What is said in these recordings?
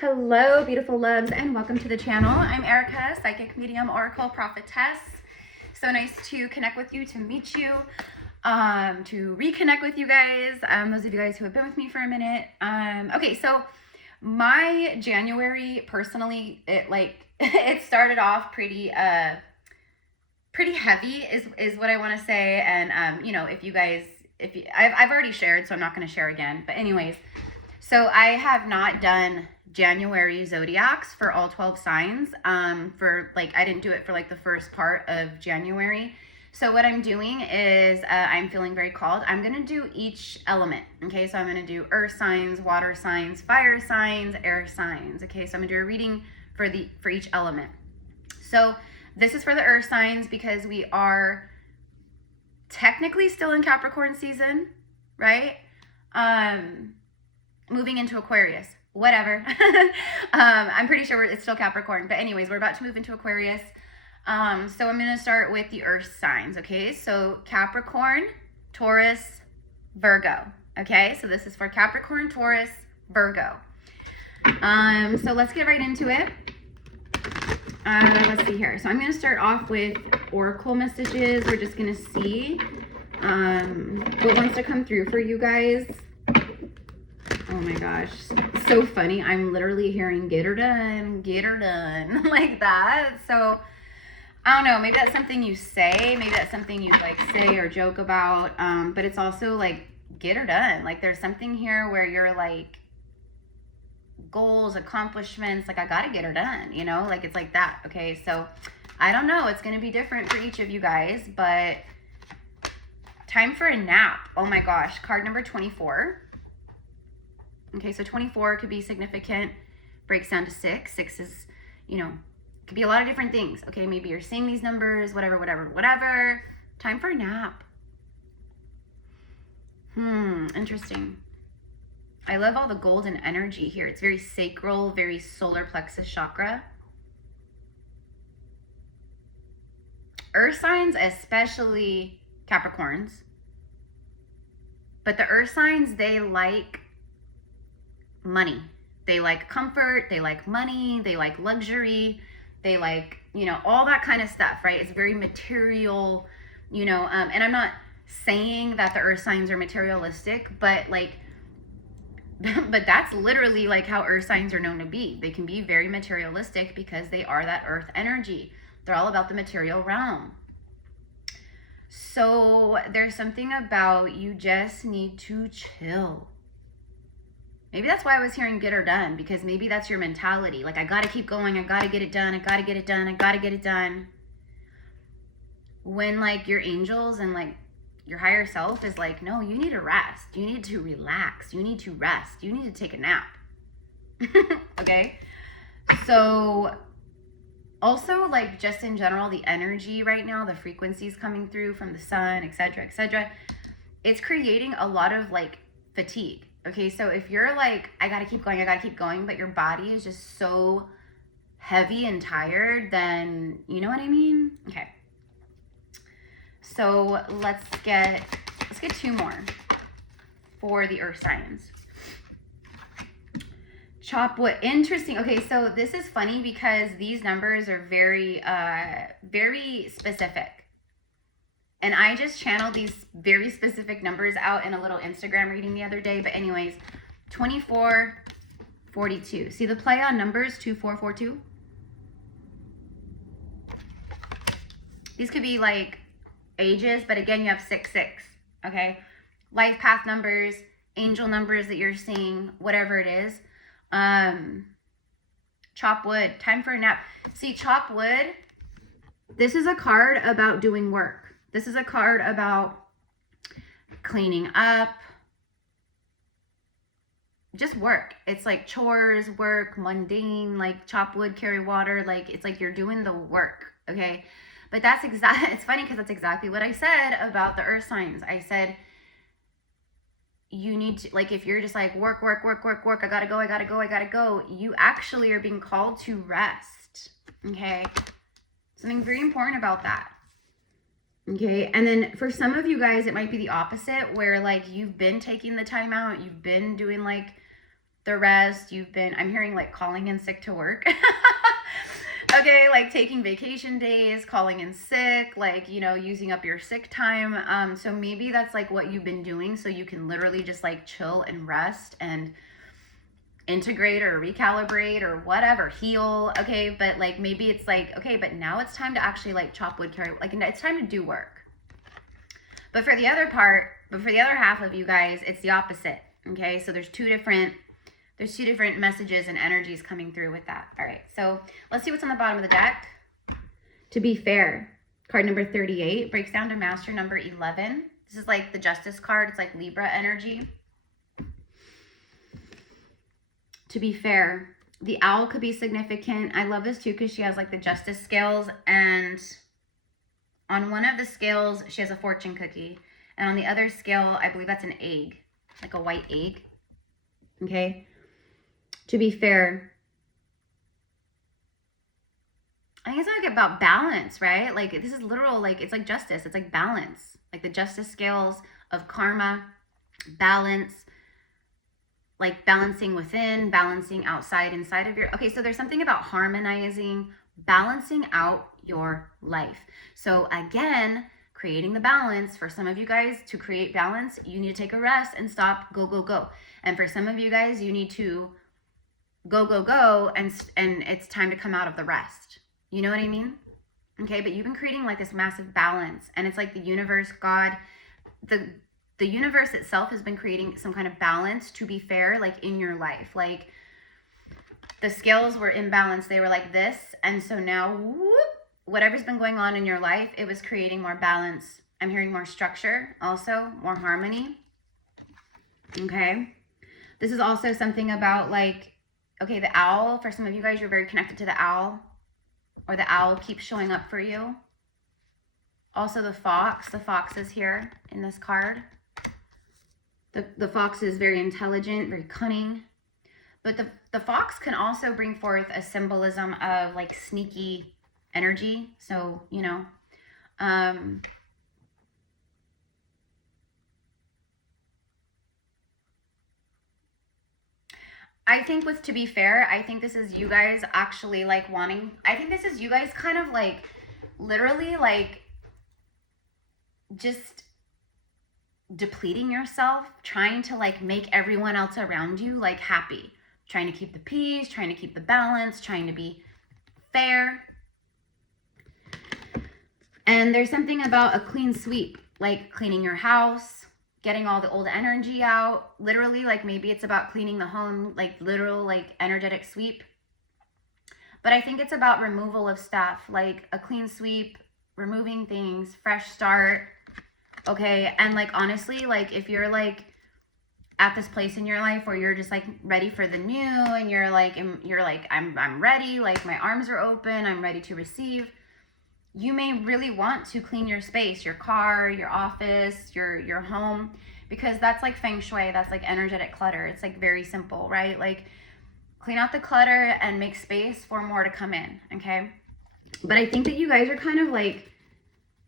Hello, beautiful loves, and welcome to the channel. I'm Erica, psychic medium, oracle prophetess. So nice to connect with you, to meet you, to reconnect with you guys. Those of you guys who have been with me for a minute. Okay, so my January, personally, it started off pretty heavy, is what I want to say. And you know, I've already shared, so I'm not going to share again. But anyways, so I have not done January zodiacs for all 12 signs. I didn't do it for like the first part of January. So what I'm doing is I'm feeling very called. I'm going to do each element. Okay, so I'm going to do earth signs, water signs, fire signs, air signs. Okay, so I'm going to do a reading for each element. So this is for the earth signs because we are technically still in Capricorn season, right? Moving into Aquarius, whatever. I'm pretty sure it's still Capricorn, but anyways, we're about to move into Aquarius. So I'm going to start with the earth signs. Okay, so Capricorn, Taurus, Virgo. Okay, so this is for Capricorn, Taurus, Virgo. So let's get right into it. Let's see here. So I'm going to start off with oracle messages. We're just going to see what wants to come through for you guys. Oh my gosh, so funny. I'm literally hearing get her done like that. So I don't know, maybe that's something you say, maybe that's something you like say or joke about, but it's also like get her done. Like there's something here where you're like goals, accomplishments, like I gotta get her done, you know, like it's like that. Okay, so I don't know, it's gonna be different for each of you guys, but time for a nap. Oh my gosh, card number 24. Okay, so 24 could be significant, breaks down to 6. 6 is, you know, could be a lot of different things. Okay, maybe you're seeing these numbers, whatever. Time for a nap. Interesting. I love all the golden energy here. It's very sacral, very solar plexus chakra. Earth signs, especially Capricorns. But the earth signs, they like money. They like comfort, they like money, they like luxury, they like, you know, all that kind of stuff, right? It's very material, you know, and I'm not saying that the earth signs are materialistic, but like, but that's literally like how earth signs are known to be. They can be very materialistic because they are that earth energy. They're all about the material realm. So there's something about you just need to chill. Maybe that's why I was hearing get her done, because maybe that's your mentality. Like, I got to keep going. I got to get it done. I got to get it done. I got to get it done. When like your angels and like your higher self is like, no, you need to rest. You need to relax. You need to rest. You need to take a nap. Okay. So also like just in general, the energy right now, the frequencies coming through from the sun, etc., it's creating a lot of like fatigue. Okay, so if you're like, I gotta keep going, but your body is just so heavy and tired, then you know what I mean? Okay. So let's get 2 more for the earth signs. Chop wood. Interesting. Okay, so this is funny because these numbers are very, very specific. And I just channeled these very specific numbers out in a little Instagram reading the other day. But anyways, 24, 42. See the play on numbers, 2442? These could be like ages, but again, you have 66, okay? Life path numbers, angel numbers that you're seeing, whatever it is. Chop wood, time for a nap. See, chop wood, this is a card about doing work. This is a card about cleaning up, just work. It's like chores, work, mundane, like chop wood, carry water. Like it's like you're doing the work, okay? But that's it's funny because that's exactly what I said about the earth signs. I said, you need to, like, if you're just like work, I gotta go. You actually are being called to rest, okay? Something very important about that. Okay, and then for some of you guys, it might be the opposite, where like you've been taking the time out, you've been doing like the rest. I'm hearing like calling in sick to work. Okay, like taking vacation days, calling in sick, like, you know, using up your sick time. So maybe that's like what you've been doing, so you can literally just like chill and rest and integrate or recalibrate or whatever, heal. Okay, but like maybe it's like, okay, but now it's time to actually like chop wood, carry, like it's time to do work. But for the other half of you guys, it's the opposite. Okay, so there's two different messages and energies coming through with that. All right, so let's see what's on the bottom of the deck. To be fair, card number 38 breaks down to master number 11. This is like the Justice card. It's like Libra energy. To be fair, the owl could be significant. I love this too because she has like the Justice scales, and on one of the scales, she has a fortune cookie. And on the other scale, I believe that's an egg, like a white egg. Okay. To be fair, I think it's like about balance, right? Like this is literal, like it's like justice. It's like balance, like the Justice scales of karma, balance, like balancing within, balancing outside, inside of your, okay, so there's something about harmonizing, balancing out your life. So again, creating the balance. For some of you guys, to create balance, you need to take a rest and stop, go, go, go. And for some of you guys, you need to go, go, go, and it's time to come out of the rest. You know what I mean? Okay, but you've been creating like this massive balance, and it's like the universe, God, the universe itself has been creating some kind of balance, to be fair, like in your life. Like the scales were imbalanced, they were like this, and so now, whoop, whatever's been going on in your life, it was creating more balance. I'm hearing more structure, also more harmony. Okay, this is also something about like, okay, the owl, for some of you guys, you're very connected to the owl, or the owl keeps showing up for you. Also the fox is here in this card. The fox is very intelligent, very cunning. But the fox can also bring forth a symbolism of like sneaky energy. So, you know, I think with to be fair, I think this is you guys actually like wanting, I think this is you guys kind of like literally like just depleting yourself, trying to like make everyone else around you like happy, trying to keep the peace, trying to keep the balance, trying to be fair. And there's something about a clean sweep, like cleaning your house, getting all the old energy out. Literally, like maybe it's about cleaning the home, like literal, like energetic sweep. But I think it's about removal of stuff, like a clean sweep, removing things, fresh start. Okay, and like honestly, like if you're like at this place in your life where you're just like ready for the new, and you're like I'm ready, like my arms are open, I'm ready to receive. You may really want to clean your space, your car, your office, your home, because that's like feng shui, that's like energetic clutter. It's like very simple, right? Like clean out the clutter and make space for more to come in, okay? But I think that you guys are kind of like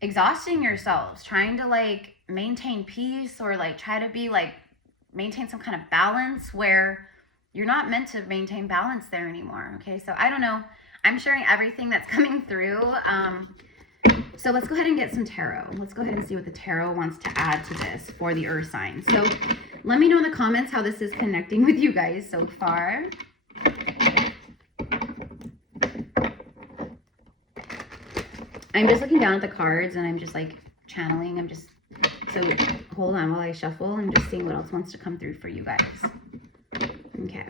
exhausting yourselves, trying to like maintain peace, or like try to be like maintain some kind of balance where you're not meant to maintain balance there anymore. Okay, so I don't know, I'm sharing everything that's coming through. So let's go ahead and get some tarot. Let's go ahead and see what the tarot wants to add to this for the earth sign. So let me know in the comments how this is connecting with you guys so far. I'm just looking down at the cards and I'm just like channeling. So hold on while I shuffle. I'm just seeing what else wants to come through for you guys. Okay.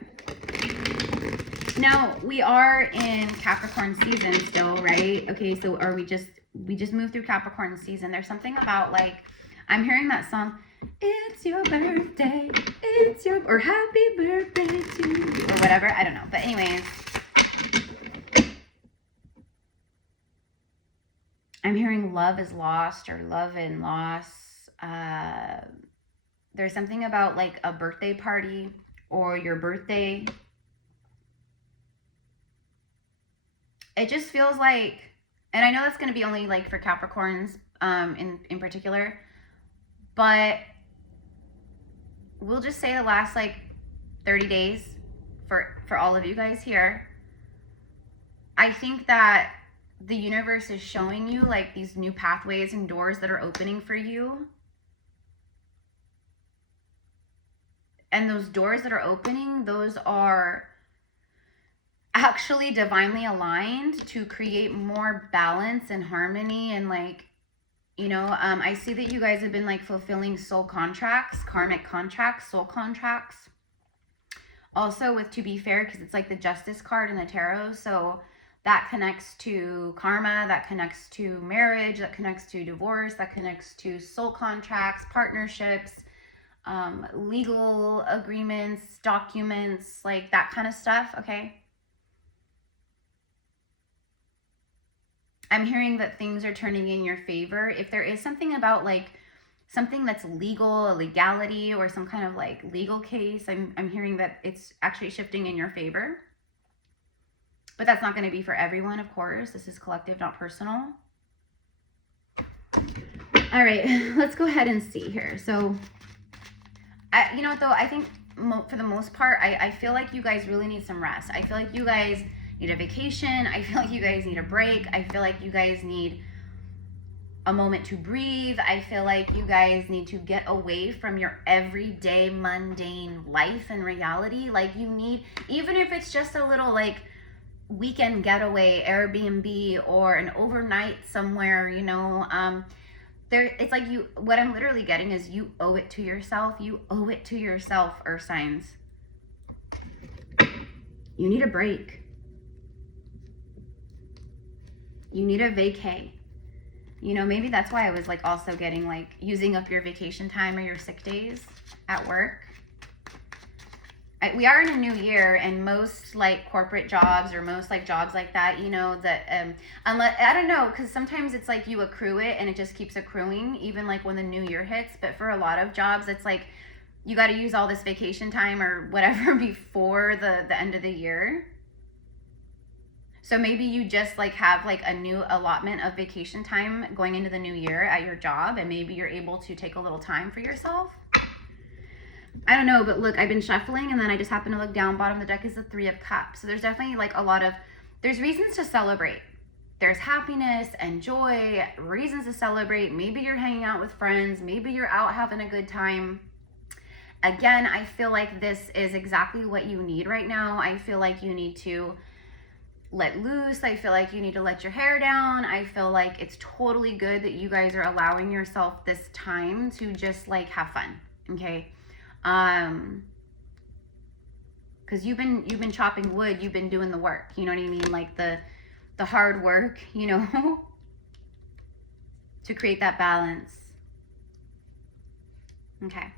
Now we are in Capricorn season still, right? Okay, so we just moved through Capricorn season. There's something about like, I'm hearing that song, it's your birthday, or happy birthday to you, or whatever. I don't know. But anyways, I'm hearing love is lost, or love and loss. There's something about like a birthday party or your birthday. It just feels like, and I know that's going to be only like for Capricorns in particular, but we'll just say the last like 30 days, for all of you guys here, I think that the universe is showing you like these new pathways and doors that are opening for you. And those doors that are opening, those are actually divinely aligned to create more balance and harmony. And like, you know, I see that you guys have been like fulfilling soul contracts, karmic contracts, soul contracts. Also with To Be Fair, because it's like the Justice card in the tarot. So that connects to karma, that connects to marriage, that connects to divorce, that connects to soul contracts, partnerships, legal agreements, documents, like that kind of stuff, okay? I'm hearing that things are turning in your favor. If there is something about like something that's legal, a legality, or some kind of like legal case, I'm hearing that it's actually shifting in your favor. But that's not going to be for everyone, of course. This is collective, not personal. All right, let's go ahead and see here. So, you know what though? I think for the most part, I feel like you guys really need some rest. I feel like you guys need a vacation. I feel like you guys need a break. I feel like you guys need a moment to breathe. I feel like you guys need to get away from your everyday mundane life and reality. Like you need, even if it's just a little like weekend getaway, Airbnb, or an overnight somewhere, you know, it's like you, what I'm literally getting is you owe it to yourself. You owe it to yourself, earth signs. You need a break. You need a vacay. You know, maybe that's why I was like also getting like using up your vacation time or your sick days at work. We are in a new year, and most like corporate jobs or most like jobs like that, you know, that unless, I don't know, because sometimes it's like you accrue it and it just keeps accruing even like when the new year hits. But for a lot of jobs, it's like you got to use all this vacation time or whatever before the end of the year. So maybe you just like have like a new allotment of vacation time going into the new year at your job, and maybe you're able to take a little time for yourself. I don't know, but look, I've been shuffling and then I just happen to look down. Bottom of the deck is the Three of Cups. So there's definitely like a lot of, there's reasons to celebrate. There's happiness and joy, reasons to celebrate. Maybe you're hanging out with friends. Maybe you're out having a good time. Again, I feel like this is exactly what you need right now. I feel like you need to let loose. I feel like you need to let your hair down. I feel like it's totally good that you guys are allowing yourself this time to just like have fun, okay? Because you've been chopping wood, you've been doing the work, you know what I mean? Like the hard work, you know, to create that balance. Okay.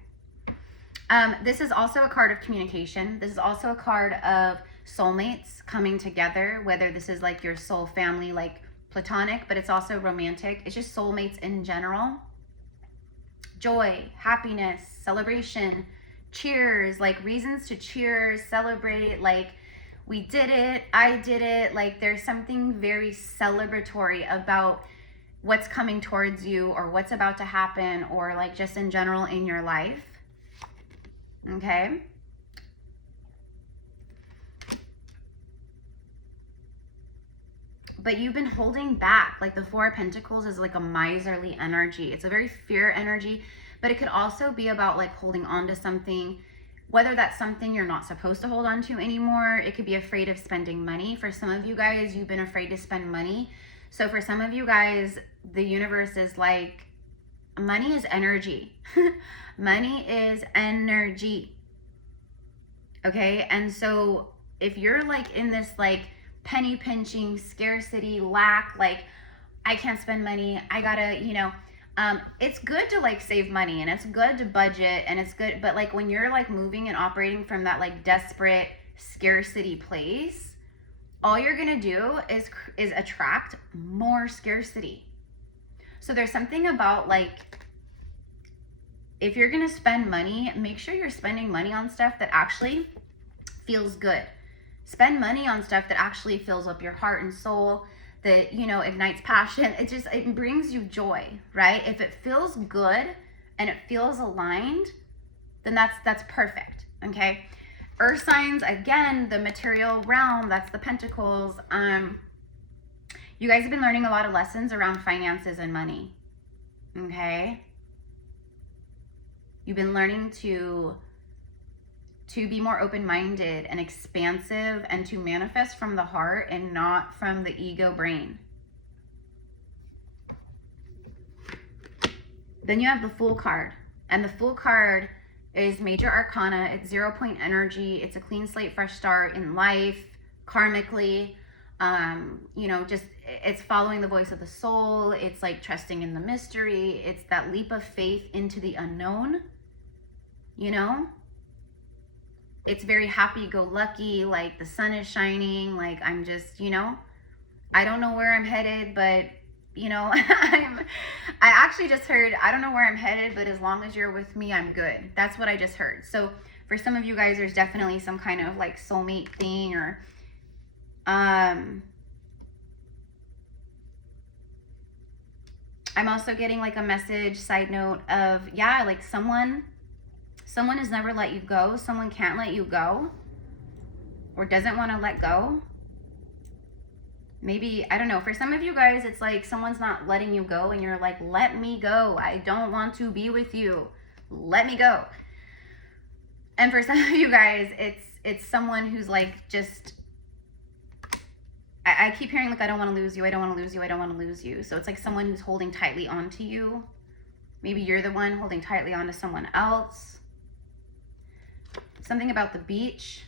This is also a card of communication. This is also a card of soulmates coming together, whether this is like your soul family, like platonic, but it's also romantic. It's just soulmates in general. Joy, happiness, celebration, cheers, like reasons to cheers, celebrate, like we did it, I did it. Like there's something very celebratory about what's coming towards you or what's about to happen, or like just in general in your life. Okay. But you've been holding back. Like the Four of Pentacles is like a miserly energy. It's a very fear energy, but it could also be about like holding on to something, whether that's something you're not supposed to hold on to anymore. It could be afraid of spending money. For some of you guys, you've been afraid to spend money. So for some of you guys, the universe is like, money is energy. Money is energy. Okay. And so if you're like in this like penny pinching, scarcity, lack, like I can't spend money, I gotta, you know, it's good to like save money and it's good to budget and it's good, but like when you're like moving and operating from that like desperate scarcity place, all you're gonna do is attract more scarcity. So there's something about like, if you're gonna spend money, make sure you're spending money on stuff that actually feels good. Spend money on stuff that actually fills up your heart and soul, that, you know, ignites passion. It brings you joy, right? If it feels good and it feels aligned, then that's perfect, okay? Earth signs, again, the material realm, that's the pentacles. You guys have been learning a lot of lessons around finances and money. Okay? You've been learning to be more open-minded and expansive and to manifest from the heart and not from the ego brain. Then you have the Fool card. And the Fool card is major arcana. It's 0-point energy. It's a clean slate, fresh start in life, karmically. You know, just it's following the voice of the soul. It's like trusting in the mystery. It's that leap of faith into the unknown. You know? It's very happy-go-lucky, like the sun is shining, like I'm just, you know, I don't know where I'm headed, but, you know, I actually just heard, I don't know where I'm headed, but as long as you're with me, I'm good. That's what I just heard. So for some of you guys, there's definitely some kind of like soulmate thing, or, I'm also getting like a message, side note of, yeah, like someone has never let you go. Someone can't let you go or doesn't want to let go. Maybe, I don't know. For some of you guys, it's like someone's not letting you go and you're like, let me go. I don't want to be with you. Let me go. And for some of you guys, it's someone who's like just, I keep hearing like, I don't want to lose you. I don't want to lose you. I don't want to lose you. So it's like someone who's holding tightly onto you. Maybe you're the one holding tightly onto someone else. Something about the beach.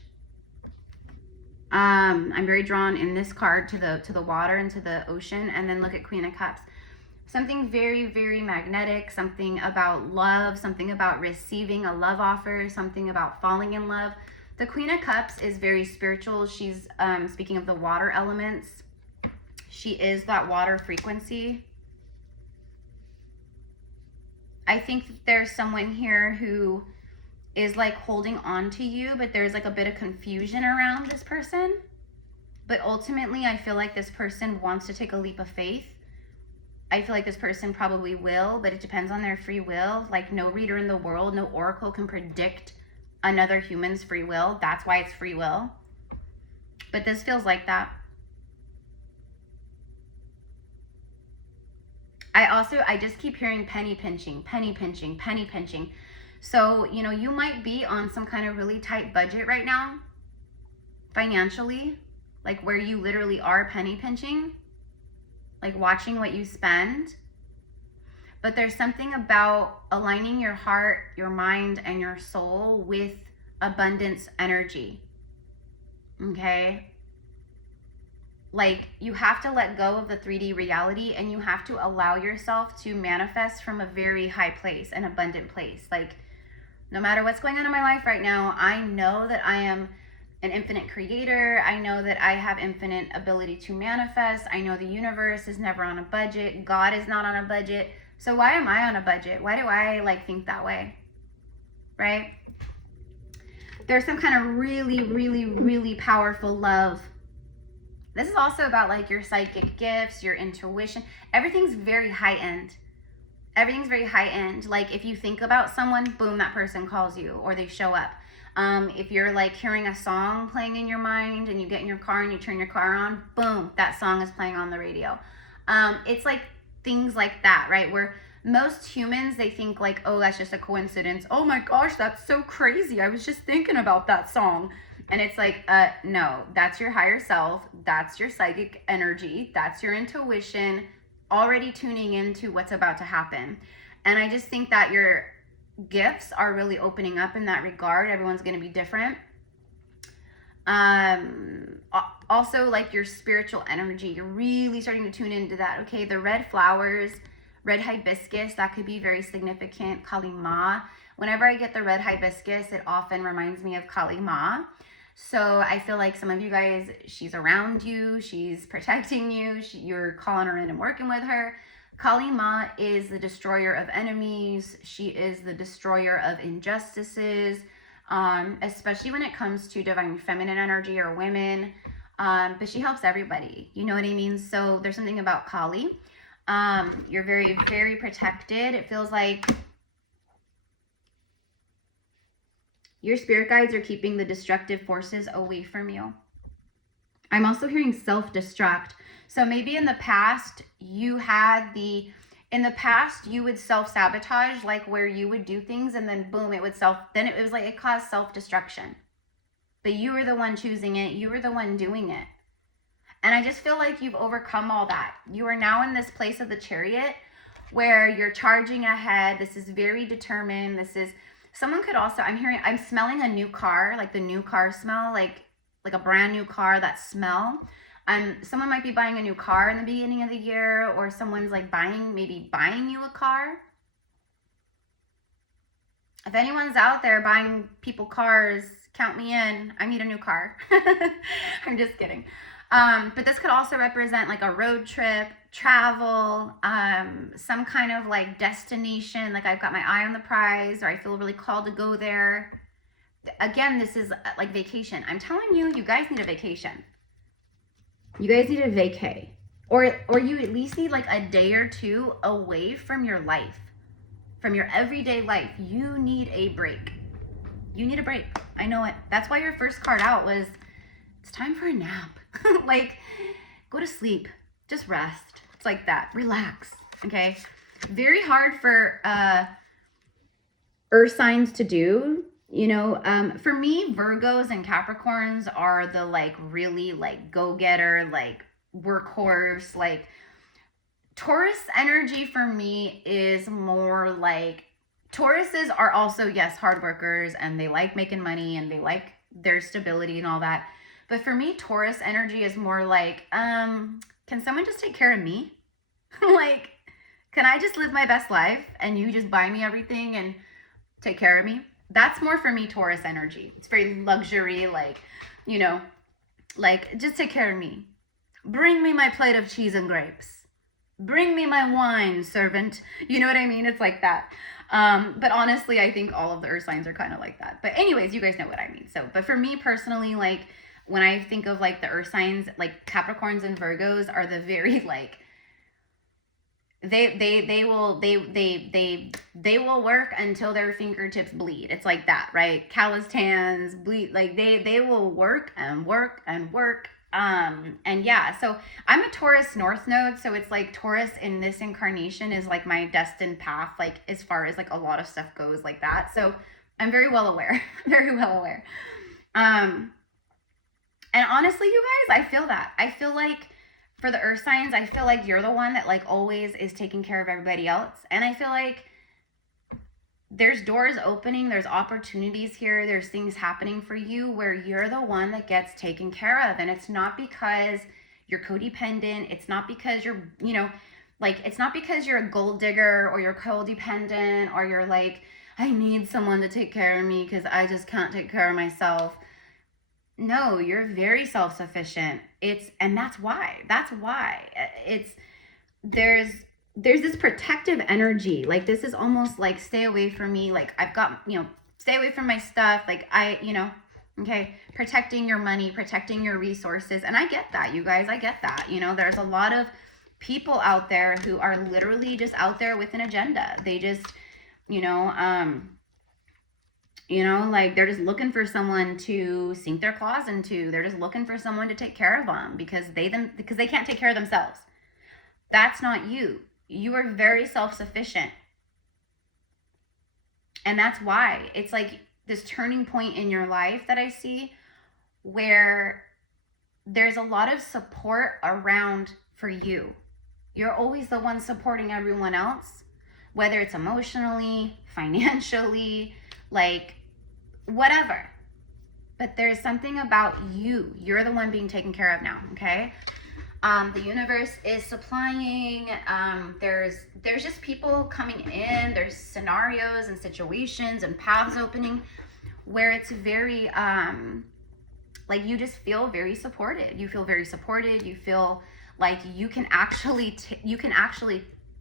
I'm very drawn in this card to the water and to the ocean. And then look at Queen of Cups. Something very, very magnetic. Something about love. Something about receiving a love offer. Something about falling in love. The Queen of Cups is very spiritual. She's, speaking of the water elements, she is that water frequency. I think that there's someone here who is like holding on to you, but there's like a bit of confusion around this person. But ultimately, I feel like this person wants to take a leap of faith. I feel like this person probably will, but it depends on their free will. Like no reader in the world, no oracle can predict another human's free will. That's why it's free will. But this feels like that. I just keep hearing penny pinching, penny pinching, penny pinching. So, you know, you might be on some kind of really tight budget right now, financially, like where you literally are penny pinching, like watching what you spend. But there's something about aligning your heart, your mind, and your soul with abundance energy, okay? Like you have to let go of the 3D reality and you have to allow yourself to manifest from a very high place, an abundant place. Like no matter what's going on in my life right now, I know that I am an infinite creator. I know that I have infinite ability to manifest. I know the universe is never on a budget. God is not on a budget. So why am I on a budget? Why do I like think that way? Right? There's some kind of really, really, really powerful love. This is also about like your psychic gifts, your intuition. Everything's very high end. Everything's very high end. Like if you think about someone, boom, that person calls you or they show up. If you're like hearing a song playing in your mind and you get in your car and you turn your car on, boom, that song is playing on the radio. It's like things like that, right? Where most humans, they think like, oh, that's just a coincidence. Oh my gosh, that's so crazy. I was just thinking about that song. And it's like, no, that's your higher self. That's your psychic energy. That's your intuition already tuning into what's about to happen. And I just think that your gifts are really opening up in that regard. Everyone's going to be different. Also like your spiritual energy, you're really starting to tune into that. Okay, the red flowers, red hibiscus, that could be very significant. Kali Ma. Whenever I get the red hibiscus, it often reminds me of Kali Ma. So I feel like some of you guys, she's around you, she's protecting you, you're calling her in and working with her. Kali Ma is the destroyer of enemies. She is the destroyer of injustices, especially when it comes to divine feminine energy or women. But she helps everybody. You know what I mean? So there's something about Kali. You're very, very protected. It feels like Your spirit guides are keeping the destructive forces away from you. I'm also hearing self-destruct. So maybe in the past you would self-sabotage, like where you would do things and then boom, it was like it caused self-destruction. But you were the one choosing it. You were the one doing it. And I just feel like you've overcome all that. You are now in this place of the Chariot where you're charging ahead. This is very determined. Someone could also, I'm smelling a new car, like the new car smell, like a brand new car, that smell. Someone might be buying a new car in the beginning of the year, or someone's like maybe buying you a car. If anyone's out there buying people cars, count me in. I need a new car. I'm just kidding. But this could also represent like a road trip, travel, some kind of like destination, like I've got my eye on the prize, or I feel really called to go there. Again, this is like vacation. I'm telling you, you guys need a vacation. You guys need a vacay. Or you at least need like a day or two away from your life, from your everyday life. You need a break. You need a break. I know it. That's why your first card out was, it's time for a nap. Like, go to sleep. Just rest. It's like that. Relax. Okay? Very hard for earth signs to do. You know, for me, Virgos and Capricorns are the like really like go-getter, like workhorse, like Taurus energy for me is more like, Tauruses are also, yes, hard workers and they like making money and they like their stability and all that. But for me, Taurus energy is more like, can someone just take care of me? Like, can I just live my best life and you just buy me everything and take care of me? That's more for me, Taurus energy. It's very luxury, like, you know, like, just take care of me. Bring me my plate of cheese and grapes. Bring me my wine, servant. You know what I mean? It's like that. But honestly, I think all of the earth signs are kind of like that. But anyways, you guys know what I mean. So, but for me personally, like, when I think of like the earth signs, like Capricorns and Virgos are the very like, they will work until their fingertips bleed. It's like that, right? Calloused hands, bleed, like they will work and work and work. And yeah, so I'm a Taurus North Node, so it's like Taurus in this incarnation is like my destined path, like as far as like a lot of stuff goes like that. So I'm very well aware, very well aware. And honestly, you guys, I feel that. I feel like for the earth signs, I feel like you're the one that like always is taking care of everybody else. And I feel like there's doors opening, there's opportunities here, there's things happening for you where you're the one that gets taken care of. And it's not because you're codependent. It's not because you're, you know, like, it's not because you're a gold digger or you're codependent or you're like, I need someone to take care of me because I just can't take care of myself. No, you're very self-sufficient. And that's why there's this protective energy. Like, this is almost like, stay away from me. Like, I've got, you know, stay away from my stuff. Like, you know, okay, protecting your money, protecting your resources. And I get that, you guys, I get that. You know, there's a lot of people out there who are literally just out there with an agenda. They just, you know, like, they're just looking for someone to sink their claws into. They're just looking for someone to take care of them because they can't take care of themselves. That's not you. You are very self-sufficient. And that's why it's like this turning point in your life that I see where there's a lot of support around for you. You're always the one supporting everyone else, whether it's emotionally, financially, like whatever. But there's something about you. You're the one being taken care of now, okay? The universe is supplying. There's just people coming in. There's scenarios and situations and paths opening where it's very, like, you just feel very supported. You feel very supported. You feel like you can actually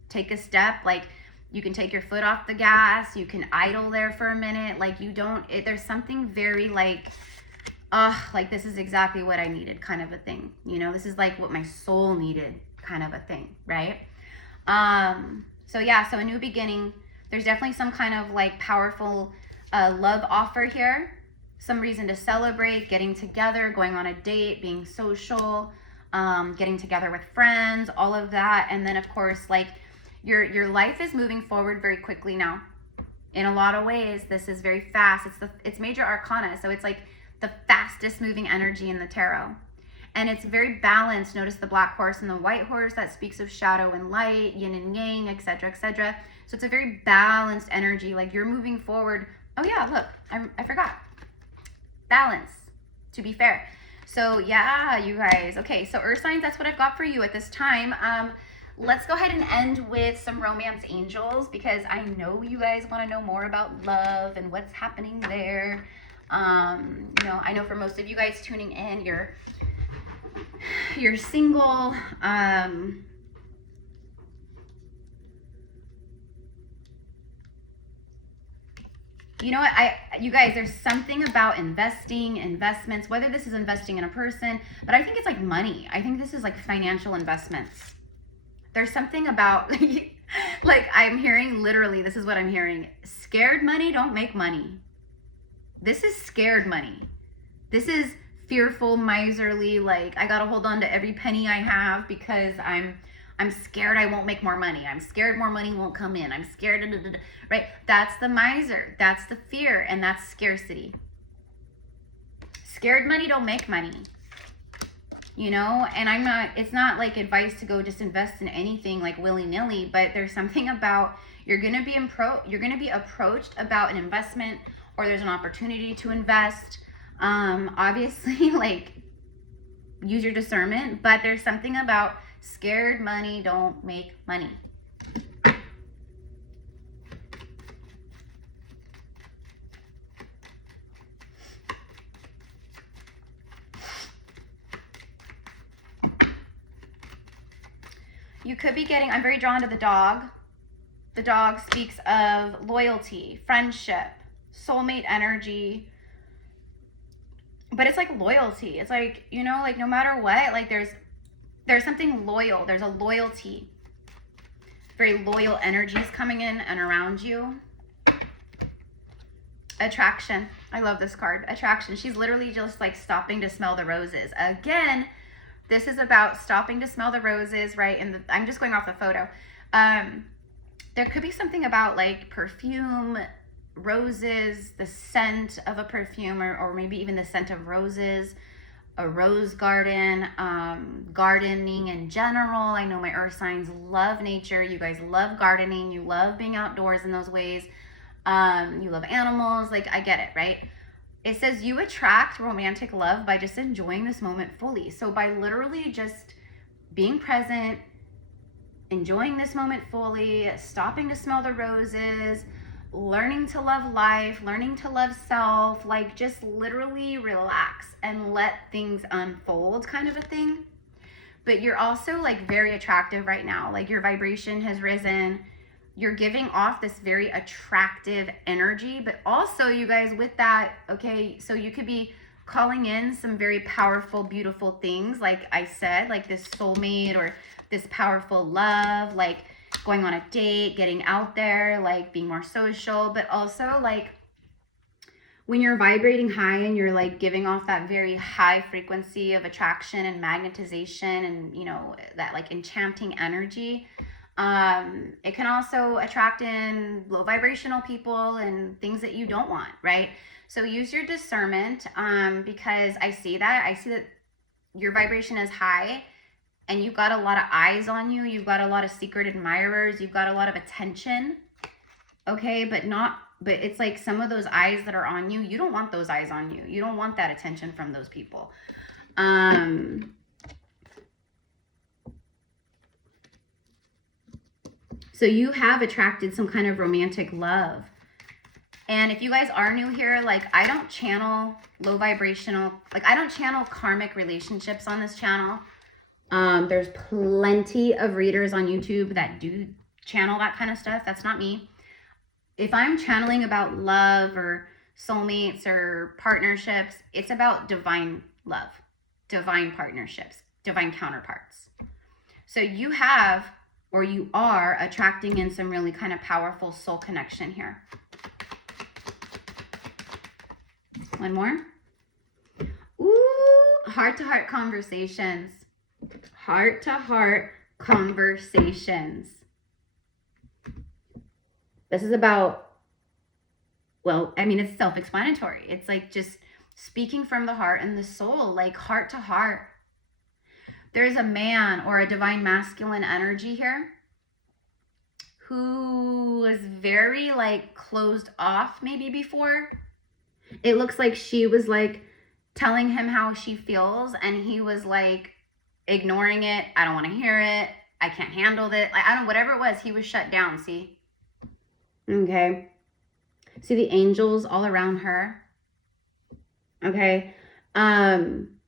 take a step. Like, you can take your foot off the gas. You can idle there for a minute. Like, there's something very like this is exactly what I needed kind of a thing. You know, this is like what my soul needed kind of a thing, right? So yeah, so a new beginning. There's definitely some kind of like powerful love offer here. some reason to celebrate, getting together, going on a date, being social, getting together with friends, all of that. And then of course, like your life is moving forward very quickly now. In a lot of ways, this is very fast. It's major arcana, so it's like the fastest moving energy in the tarot. And it's very balanced. Notice the black horse and the white horse, that speaks of shadow and light, yin and yang, etc., etc. So it's a very balanced energy. Like you're moving forward. Oh yeah, look, I forgot. Balance, to be fair. So yeah, you guys. Okay, so earth signs, that's what I've got for you at this time. Let's go ahead and end with some romance angels, because I know you guys want to know more about love and what's happening there. You know, I know for most of you guys tuning in, you're single. You know what, you guys, there's something about investments, whether this is investing in a person, but I think it's like money. I think this is like financial investments. There's something about, like I'm hearing, literally, this is what I'm hearing. Scared money don't make money. This is scared money. This is fearful, miserly, like I gotta hold on to every penny I have because I'm scared I won't make more money. I'm scared more money won't come in. I'm scared, right? That's the miser. That's the fear, and that's scarcity. Scared money don't make money. You know, and it's not like advice to go just invest in anything like willy-nilly, but there's something about you're gonna be approached about an investment, or there's an opportunity to invest. Obviously, like, use your discernment, but there's something about scared money don't make money. You could be getting, I'm very drawn to the dog. The dog speaks of loyalty, friendship, soulmate energy. But it's like loyalty. It's like, you know, like no matter what, like there's something loyal. There's a loyalty. Very loyal energies coming in and around you. Attraction. I love this card. Attraction. She's literally just like stopping to smell the roses. Again, this is about stopping to smell the roses, right? And I'm just going off the photo. There could be something about like perfume, roses, the scent of a perfume, or maybe even the scent of roses, a rose garden, gardening in general. I know my earth signs love nature. You guys love gardening. You love being outdoors in those ways. You love animals. Like, I get it, right? It says you attract romantic love by just enjoying this moment fully. So by literally just being present, enjoying this moment fully, stopping to smell the roses, learning to love life, learning to love self, like just literally relax and let things unfold, kind of a thing. But you're also like very attractive right now. Like your vibration has risen. You're giving off this very attractive energy, but also you guys with that, okay, so you could be calling in some very powerful, beautiful things. Like I said, like this soulmate or this powerful love, like going on a date, getting out there, like being more social, but also like when you're vibrating high and you're like giving off that very high frequency of attraction and magnetization and, you know, that like enchanting energy, it can also attract in low vibrational people and things that you don't want, right? So use your discernment, because I see that your vibration is high and you've got a lot of eyes on you. You've got a lot of secret admirers. You've got a lot of attention. Okay, but it's like some of those eyes that are on you, you don't want those eyes on you. You don't want that attention from those people. So you have attracted some kind of romantic love. And if you guys are new here, like I don't channel low vibrational, like I don't channel karmic relationships on this channel. There's plenty of readers on YouTube that do channel that kind of stuff. That's not me. If I'm channeling about love or soulmates or partnerships, it's about divine love, divine partnerships, divine counterparts. So you have, or you are attracting in some really kind of powerful soul connection here. One more. Ooh, heart-to-heart conversations. Heart-to-heart conversations. This is about, well, I mean, it's self-explanatory. It's like just speaking from the heart and the soul, like heart to heart. There's a man or a divine masculine energy here who was very like closed off maybe before. It looks like she was like telling him how she feels and he was like ignoring it. I don't want to hear it. I can't handle it. Like, I don't, whatever it was, he was shut down. See? Okay. See the angels all around her. Okay.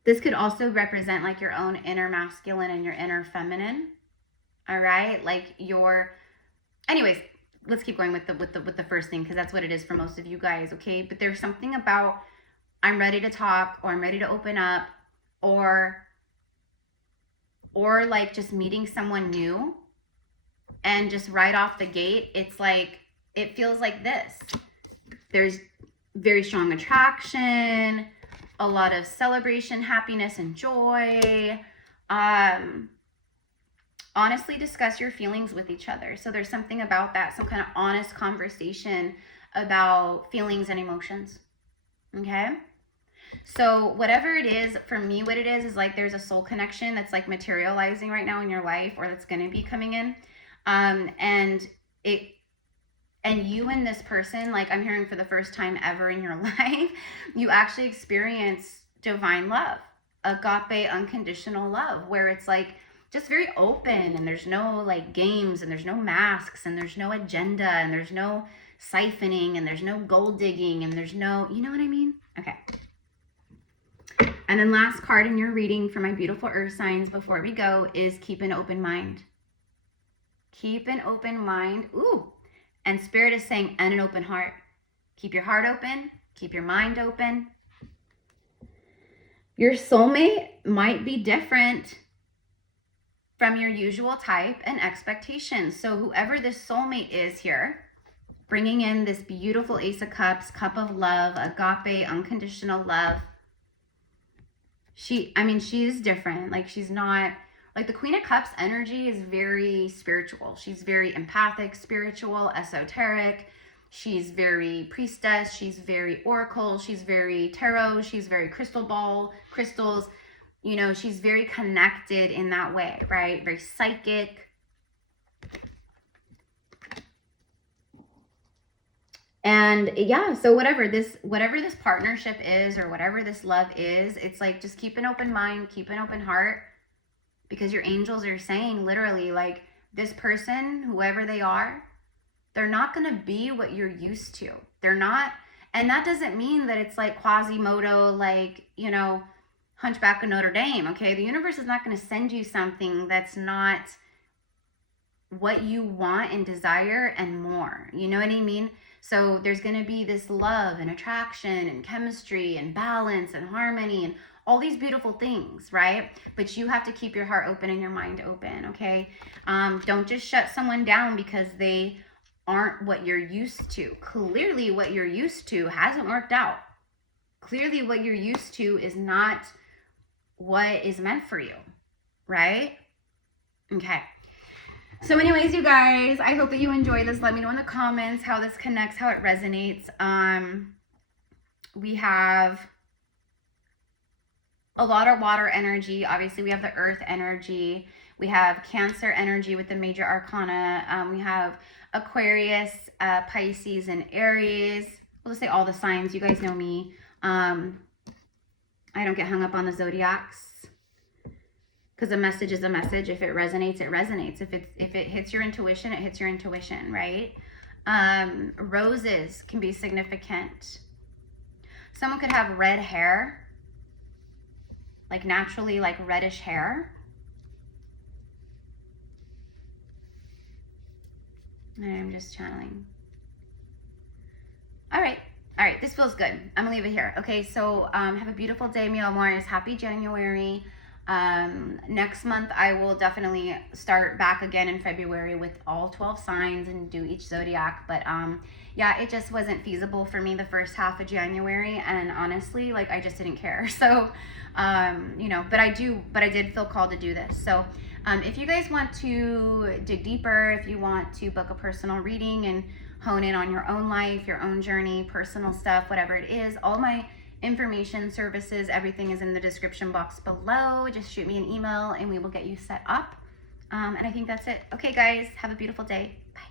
This could also represent like your own inner masculine and your inner feminine. All right. Like your, anyways, let's keep going with the first thing, because that's what it is for most of you guys. Okay. But there's something about I'm ready to talk, or I'm ready to open up, or like just meeting someone new, and just right off the gate, it's like, it feels like this. There's very strong attraction, a lot of celebration, happiness, and joy. Honestly discuss your feelings with each other. So there's something about that, some kind of honest conversation about feelings and emotions. Okay? So whatever it is, for me, what it is like there's a soul connection that's like materializing right now in your life, or that's going to be coming in. And you and this person, like I'm hearing for the first time ever in your life, you actually experience divine love, agape, unconditional love, where it's like just very open, and there's no like games, and there's no masks, and there's no agenda, and there's no siphoning, and there's no gold digging, and there's no, you know what I mean? Okay. And then last card in your reading for my beautiful earth signs before we go is keep an open mind. Keep an open mind. Ooh. And Spirit is saying, and an open heart. Keep your heart open. Keep your mind open. Your soulmate might be different from your usual type and expectations. So whoever this soulmate is here, bringing in this beautiful Ace of Cups, cup of love, agape, unconditional love. She is different. Like, she's not, like the Queen of Cups energy is very spiritual. She's very empathic, spiritual, esoteric. She's very priestess. She's very oracle. She's very tarot. She's very crystal ball, crystals. You know, she's very connected in that way, right? Very psychic. And yeah, so whatever this partnership is, or whatever this love is, it's like, just keep an open mind, keep an open heart, because your angels are saying literally, like, this person, whoever they are, they're not going to be what you're used to. They're not. And that doesn't mean that it's like Quasimodo, like, you know, Hunchback of Notre Dame. Okay. The universe is not going to send you something that's not what you want and desire and more. You know what I mean? So there's going to be this love and attraction and chemistry and balance and harmony and all these beautiful things, right? But you have to keep your heart open and your mind open, okay? Don't just shut someone down because they aren't what you're used to. Clearly what you're used to hasn't worked out. Clearly what you're used to is not what is meant for you, right? Okay. So anyways, you guys, I hope that you enjoy this. Let me know in the comments how this connects, how it resonates. We have a lot of water energy. Obviously, we have the earth energy. We have Cancer energy with the major arcana. We have Aquarius, Pisces, and Aries. We'll just say all the signs. You guys know me. I don't get hung up on the zodiacs, because a message is a message. If it resonates, it resonates. If it hits your intuition, it hits your intuition, right? Roses can be significant. Someone could have red hair, like naturally like reddish hair. And I'm just channeling. All right, this feels good. I'm gonna leave it here. Okay, so have a beautiful day, mi amores. Happy January. Next month, I will definitely start back again in February with all 12 signs and do each zodiac. But yeah, it just wasn't feasible for me the first half of January. And honestly, like, I just didn't care. So, you know, but I did feel called to do this. So if you guys want to dig deeper, if you want to book a personal reading and hone in on your own life, your own journey, personal stuff, whatever it is, all my information, services, everything is in the description box below. Just shoot me an email and we will get you set up. And I think that's it. Okay, guys, have a beautiful day. Bye.